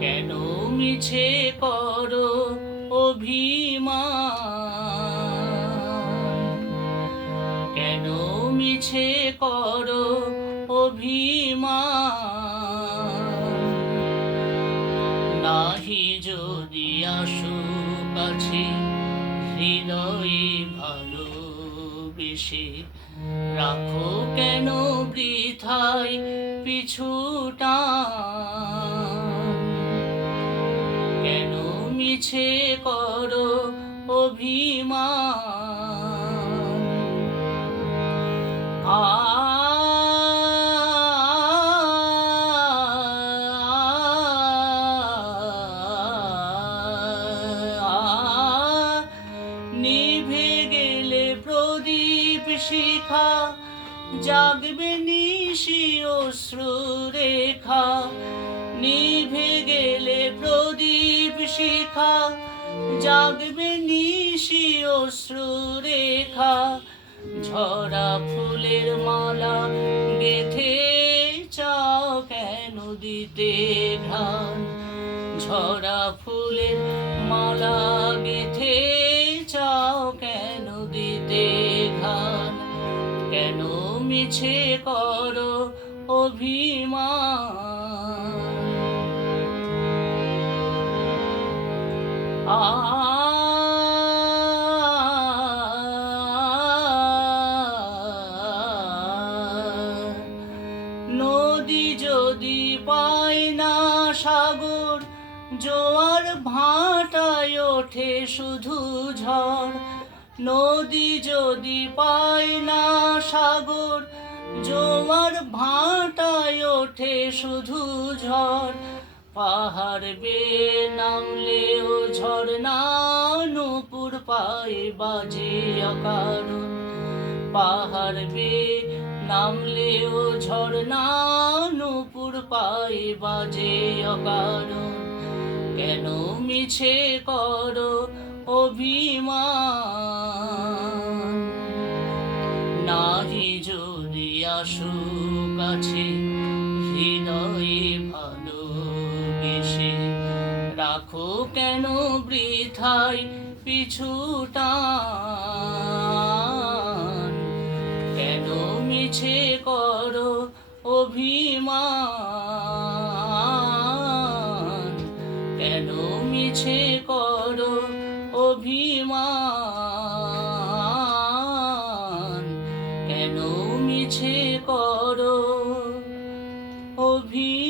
কেন মিছে করো অভিমান? কেন মিছে করো অভিমান? নাহি যদি আসো কাছে হৃদয়ে ভালোবেসে, রাখো কেন বৃথায় পিছুটা মিছে করো অভিমান। নিভে গেলে প্রদীপ শিখা জাগবে নিশি অশ্রু রেখা নিভে গেলে শিখা, জাগবে নিশি অশ্রু রেখা ঝরা ফুলের মালা গেথে চাও কেন দিতে ঘ্রাণ, ঝরা ফুলের মালা গেথে চাও কেন দিতে ঘান কেন মিছে করো অভিমান? নদী যদি পায় না সাগর, জোয়ার ভাটায় ওঠে শুধু ঝড়। নদী যদি পায় না সাগর, জোয়ার ভাটায় ওঠে শুধু ঝড়। পাহাড় বে নামলেও ঝর্ণা নুপুর পায়ে বাজে অকারণ পাহাড় বে নামলেও ঝর্ণা নুপুর পায়ে বাজে অকারণ কেন মিছে করো অভিমান? নাহি যদি আসো কাছে রাখো কেন বৃথায় পিছুটান কেন মিছে করো অভিমান? কেন মিছে করো অভিমান? কেন মিছে করো অভিমান?